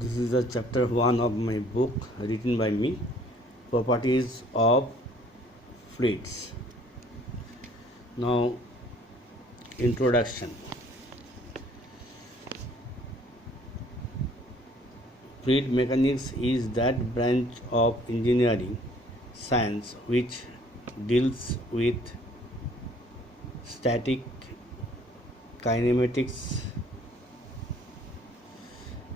This is the chapter 1 of my book written by me, Properties of Fluids. Now, introduction. Fluid mechanics is that branch of engineering science which deals with static kinematics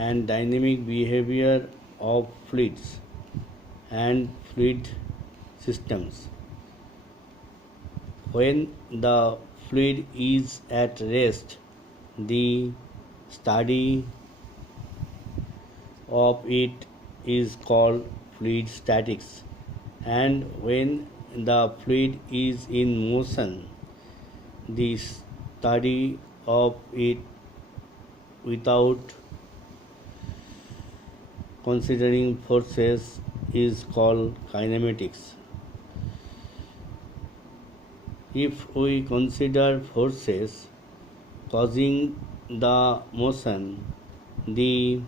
and dynamic behavior of fluids and fluid systems. When the fluid is at rest, the study of it is called fluid statics, and when the fluid is in motion, the study of it without considering forces is called kinematics. If we consider forces causing the motion, the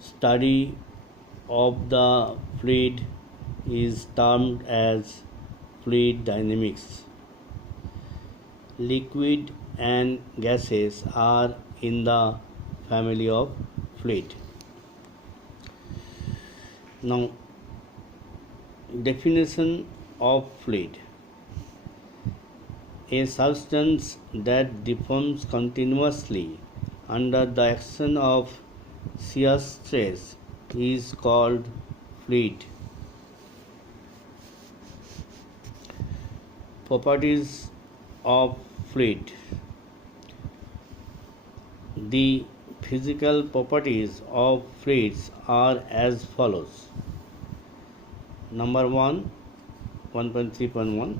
study of the fluid is termed as fluid dynamics. Liquid and gases are in the family of fluid. Now, definition of fluid: a substance that deforms continuously under the action of shear stress is called fluid. Properties of fluid: the physical properties of fluids are as follows. Number 1, 1.3.1,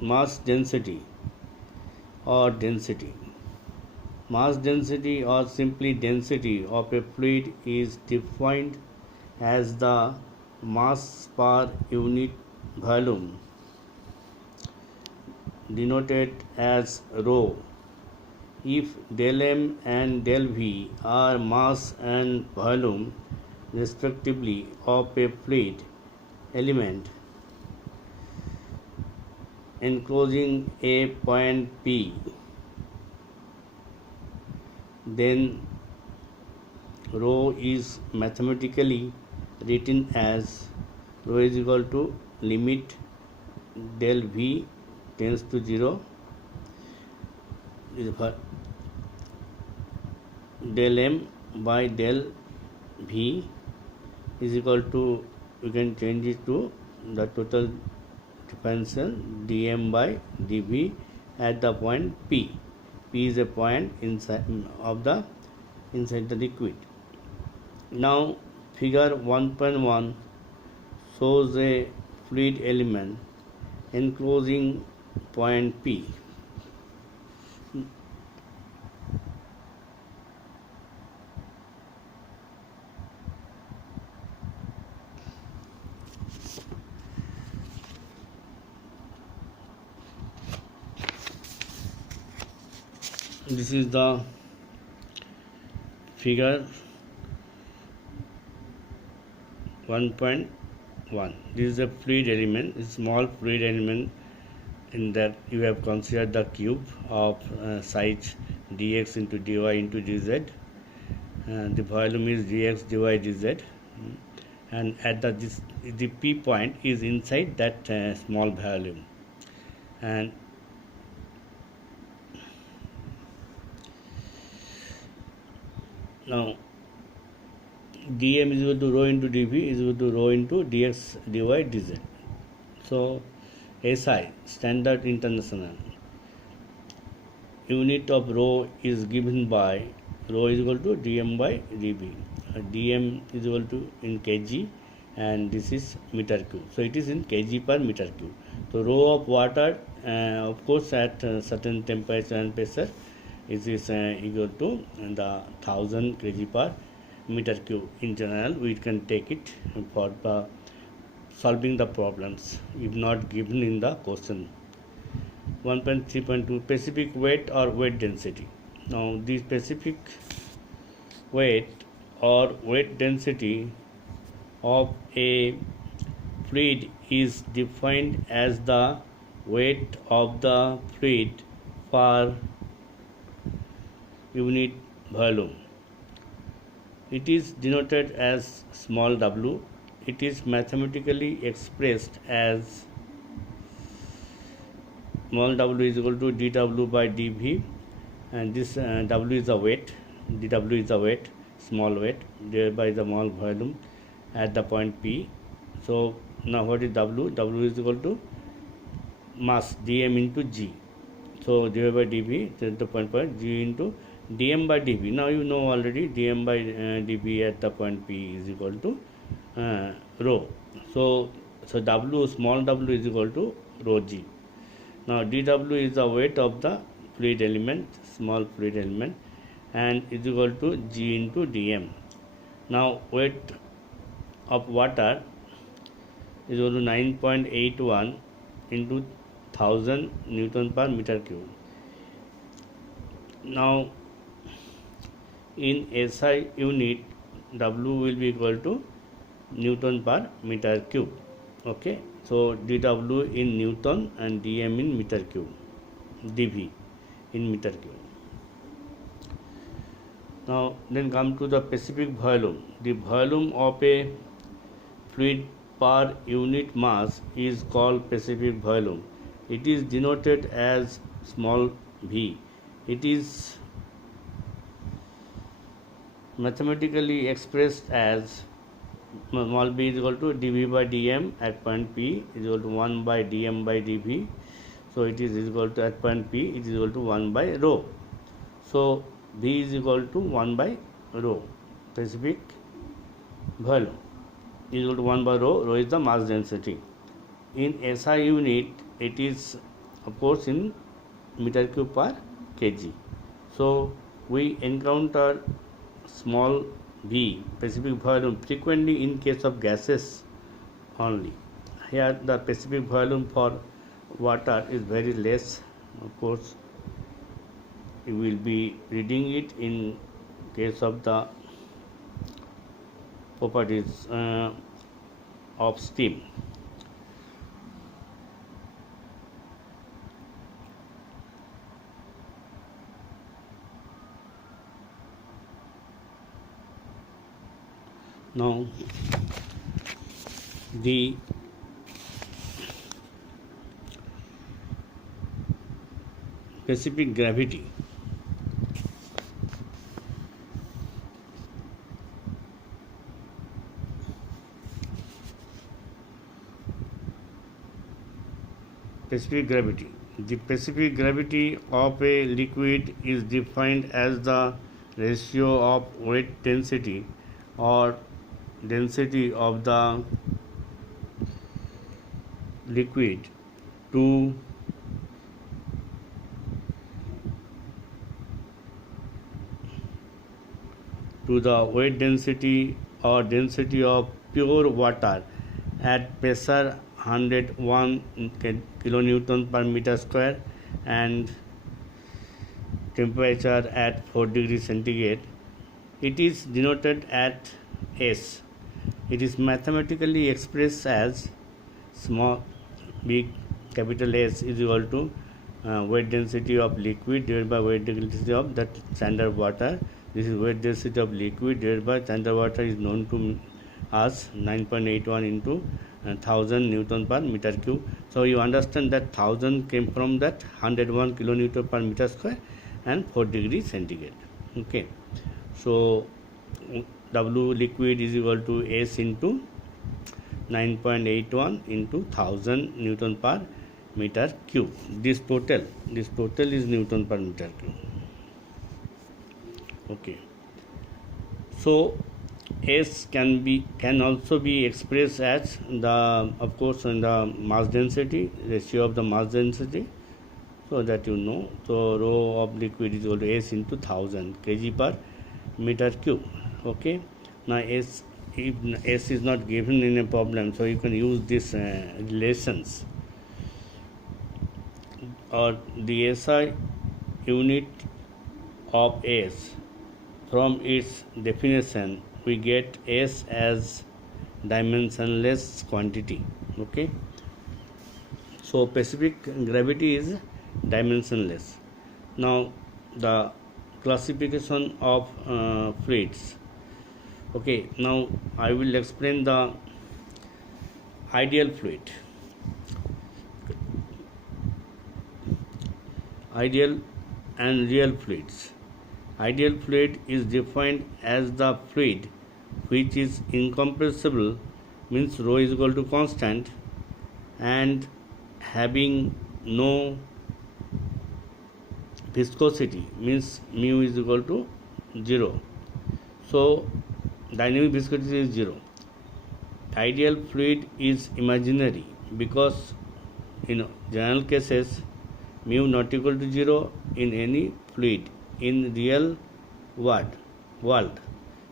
mass density or density. Mass density or simply density of a fluid is defined as the mass per unit volume, denoted as rho. If del m and del v are mass and volume respectively of a fluid element enclosing a point P, then rho is mathematically written as rho is equal to limit del v tends to 0 del m by del v is equal to, you can change it to the total differential dm by dv at the point P. P is a point inside the liquid. Now, figure 1.1 shows a fluid element enclosing point P. This is the figure 1.1. This is a fluid element, a small fluid element, in that you have considered the cube of size dx into dy into dz. The volume is dx dy dz, and at the P point is inside that small volume, and now dm is equal to rho into dv is equal to rho into dx dy dz. So SI, Standard International, unit of rho is given by rho is equal to dm by dv. Dm is equal to in kg, and this is meter cube. So it is in kg per meter cube. So rho of water, of course, at certain temperature and pressure, is equal to the 1000 kg per meter cube. In general, we can take it for solving the problems if not given in the question. 1.3.2 specific weight or weight density. Now the specific weight or weight density of a fluid is defined as the weight of the fluid per unit volume. It is denoted as small w. It is mathematically expressed as small w is equal to dw by dv, and this w is the weight, dw is the weight, small weight, divided by the small volume at the point P. So now what is w? W is equal to mass dm into g. So divided by dv, that's the point g into dm by dv. Now you know already dm by dv at the point P is equal to rho. So w, small w is equal to rho g. Now dw is the weight of the fluid element, small fluid element, and is equal to g into dm. Now weight of water is equal to 9.81 into 1000 Newton per meter cube. Now in SI unit, W will be equal to Newton per meter cube. Okay, so dW in Newton and dm in meter cube, dV in meter cube. Now then come to the specific volume. The volume of a fluid per unit mass is called specific volume. It is denoted as small v. It is mathematically expressed as small b is equal to dv by dm at point P is equal to 1 by dm by dv. So it is equal to, at point P it is equal to 1 by rho. So v is equal to 1 by rho. Specific volume is equal to 1 by rho. Rho is the mass density. In SI unit, it is of course in meter cube per kg. So we encounter small v, specific volume, frequently in case of gases only. Here the specific volume for water is very less. Of course, you will be reading it in case of the properties of steam. Now the specific gravity. Specific gravity. The specific gravity of a liquid is defined as the ratio of weight density or density of the liquid to the weight density or density of pure water at pressure 101 kilonewton per meter square and temperature at 4 degrees centigrade. It is denoted at S. It is mathematically expressed as small big capital S is equal to weight density of liquid divided by weight density of that standard water. This is weight density of liquid divided by standard water is known to us 9.81 into 1000 Newton per meter cube. So you understand that 1000 came from that 101 kilonewton per meter square and 4 degrees centigrade. Okay, so W liquid is equal to S into 9.81 into 1000 Newton per meter cube. This total is Newton per meter cube. Okay, so S can also be expressed as the, of course, in the mass density, ratio of the mass density, so that you know. So rho of liquid is equal to S into 1000 kg per meter cube. Okay, now S, if S is not given in a problem, so you can use this relations, or the SI unit of S from its definition, we get S as dimensionless quantity. Okay, so specific gravity is dimensionless. Now, the classification of fluids. Okay, now I will explain the ideal fluid. Ideal and real fluids. Ideal fluid is defined as the fluid which is incompressible, means rho is equal to constant, and having no viscosity, means mu is equal to 0. So dynamic viscosity is 0. Ideal fluid is imaginary because in general cases mu not equal to 0 in any fluid. In real world,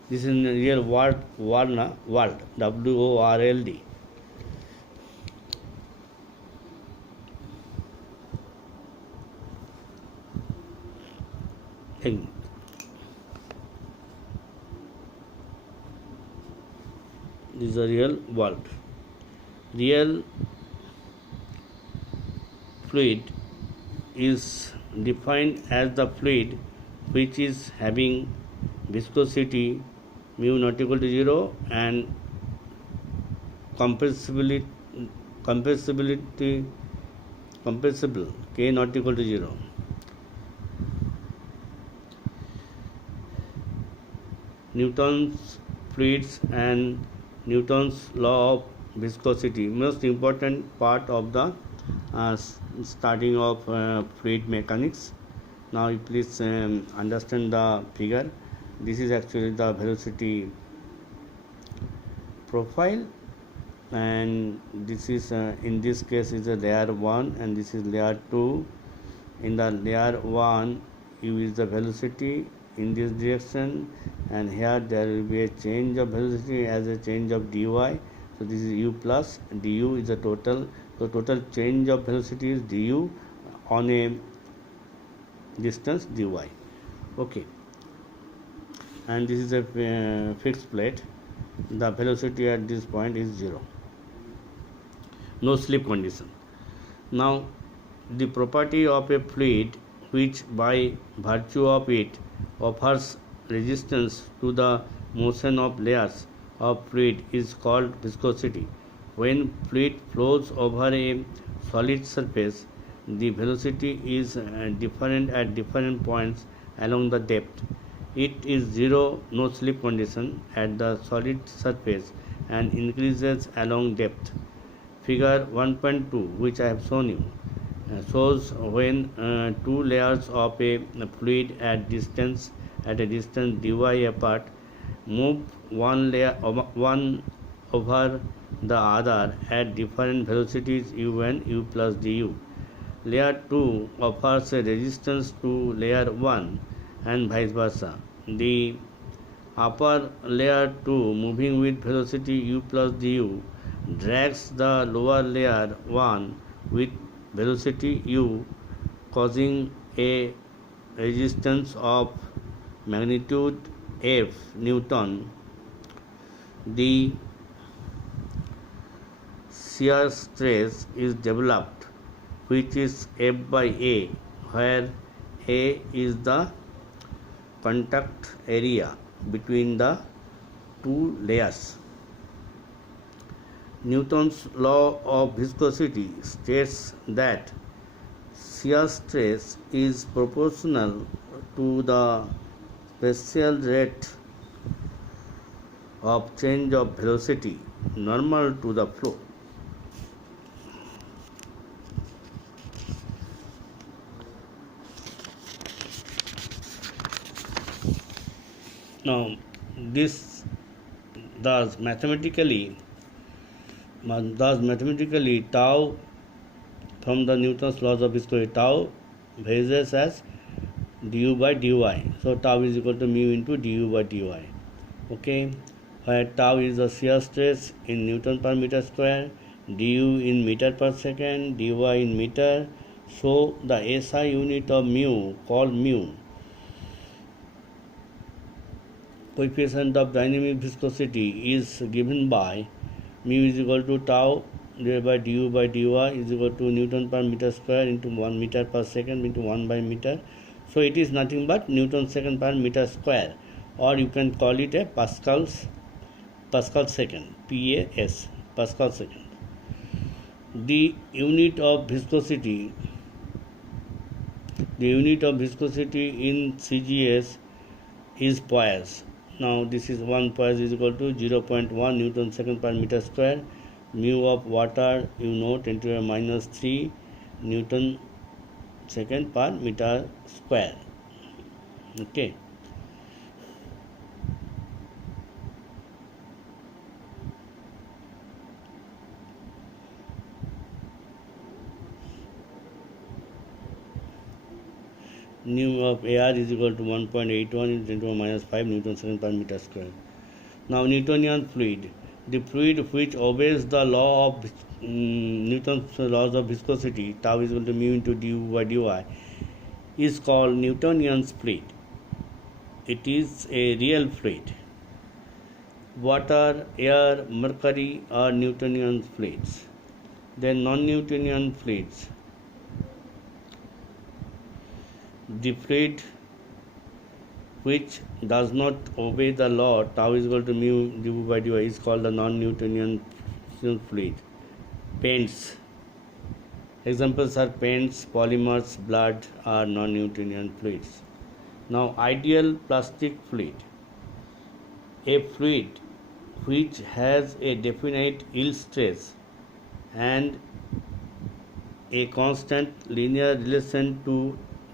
this is in real world, WORLD. Thing. This is a real world. Real fluid is defined as the fluid which is having viscosity mu not equal to 0 and compressible k not equal to 0. Newton's fluids and Newton's law of viscosity, most important part of the starting of fluid mechanics. Now you please understand the figure. This is actually the velocity profile, and this is in this case is a layer 1 and this is layer 2. In the layer 1 u is the velocity in this direction, and here there will be a change of velocity as a change of dy. So this is u plus du is the total. So total change of velocity is du on a distance dy. Okay, and this is a fixed plate. The velocity at this point is 0. No slip condition. Now the property of a fluid which by virtue of it offers resistance to the motion of layers of fluid is called viscosity. When fluid flows over a solid surface, the velocity is different at different points along the depth. It is 0, no slip condition at the solid surface and increases along depth. Figure 1.2, which I have shown you, shows when two layers of a fluid at a distance dy apart move one over the other at different velocities u and u plus du. Layer 2 offers a resistance to layer 1 and vice versa. The upper layer 2 moving with velocity u plus du drags the lower layer 1 with velocity u, causing a resistance of magnitude F Newton. The shear stress is developed, which is F by A, where A is the contact area between the two layers. Newton's law of viscosity states that shear stress is proportional to the special rate of change of velocity normal to the flow. Now, this thus mathematically tau from the Newton's laws of viscosity, tau varies as du by dy. So tau is equal to mu into du by dy. Okay, where tau is the shear stress in Newton per meter square, du in meter per second, dy in meter. So the SI unit of mu, called mu, coefficient of dynamic viscosity is given by mu is equal to tau divided by du by dy is equal to Newton per meter square into 1 meter per second into 1 by meter. So it is nothing but Newton second per meter square, or you can call it a Pascal second, PAS, Pascal second. The unit of viscosity in CGS is poise. Now this is 1 poise is equal to 0.1 Newton second per meter square. Mu of water, you know, 10 to the minus 3 Newton second per meter square. Okay. Nu of AR is equal to 1.81 into 10 to the minus 5 Newton second per meter square. Now Newtonian fluid. The fluid which obeys the law of Newton's laws of viscosity, tau is equal to mu into du by dy, is called Newtonian fluid. It is a real fluid. Water, air, mercury are Newtonian fluids. Then non-Newtonian fluids. The fluid which does not obey the law tau is equal to mu du by dy is called the non-Newtonian fluid. Paints. Examples are paints, polymers, blood are non-Newtonian fluids. Now ideal plastic fluid. A fluid which has a definite yield stress and a constant linear relation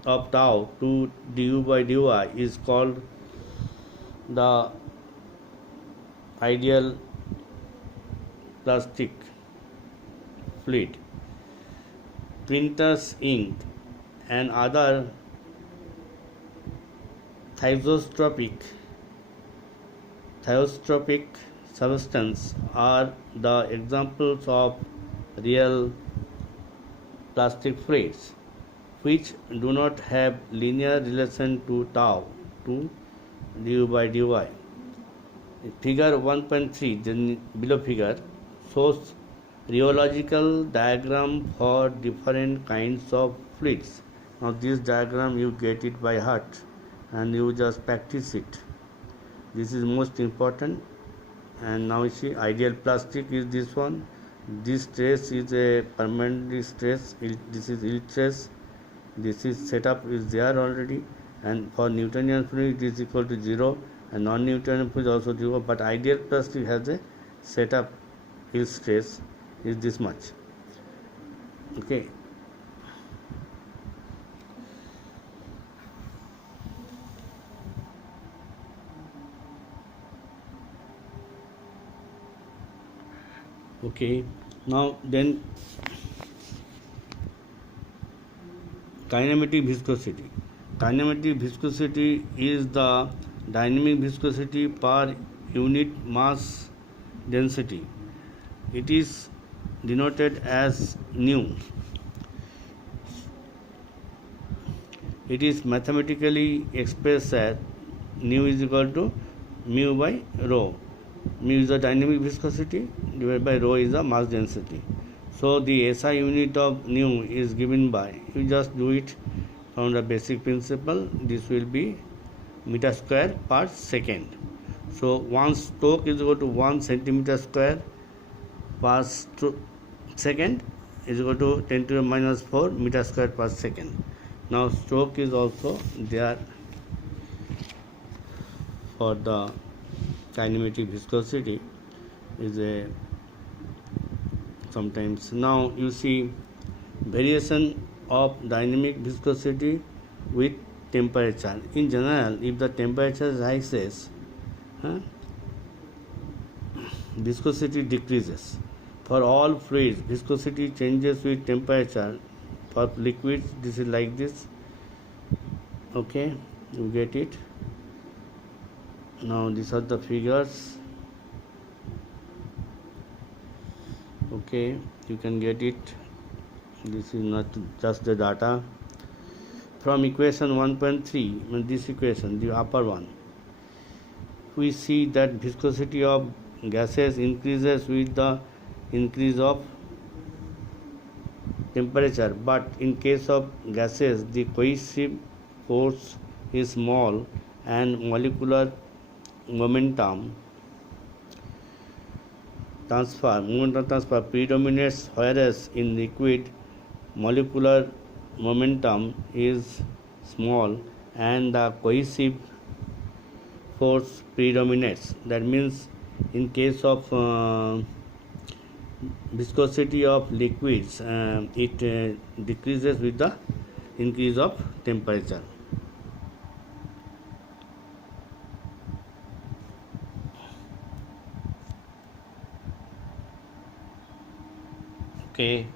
of tau to du by dy is called the ideal plastic fluid. Printer's ink and other thiotropic substances are the examples of real plastic fluids which do not have linear relation to tau to du by dy. Figure 1.3, the below figure, shows rheological diagram for different kinds of fluids. Now this diagram you get it by heart and you just practice it. This is most important. And now you see ideal plastic is this one. This stress is a permanent stress. This is yield stress. This is setup is there already, and for Newtonian fluid it is equal to 0, and non-Newtonian fluid also 0, but ideal plastic has a setup yield stress is this much. Okay. Okay. Now then, kinematic viscosity. Kinematic viscosity is the dynamic viscosity per unit mass density. It is denoted as nu. It is mathematically expressed as nu is equal to mu by rho. Mu is the dynamic viscosity divided by rho is the mass density. So the SI unit of nu is given by, you just do it from the basic principle. This will be meter square per second. So 1 stroke is equal to 1 centimeter square per second is equal to 10 to the minus 4 meter square per second. Now stroke is also there for the kinematic viscosity is a sometimes. Now you see variation of dynamic viscosity with temperature. In general, if the temperature rises, viscosity decreases. For all fluids, viscosity changes with temperature. For liquids, this is like this. Okay, you get it. Now these are the figures. Okay, you can get it. This is not just the data from equation 1.3. This equation, the upper one, we see that viscosity of gases increases with the increase of temperature, but in case of gases the cohesive force is small and molecular momentum transfer predominates, whereas in liquid molecular momentum is small and the cohesive force predominates. That means in case of viscosity of liquids, it decreases with the increase of temperature. Okay.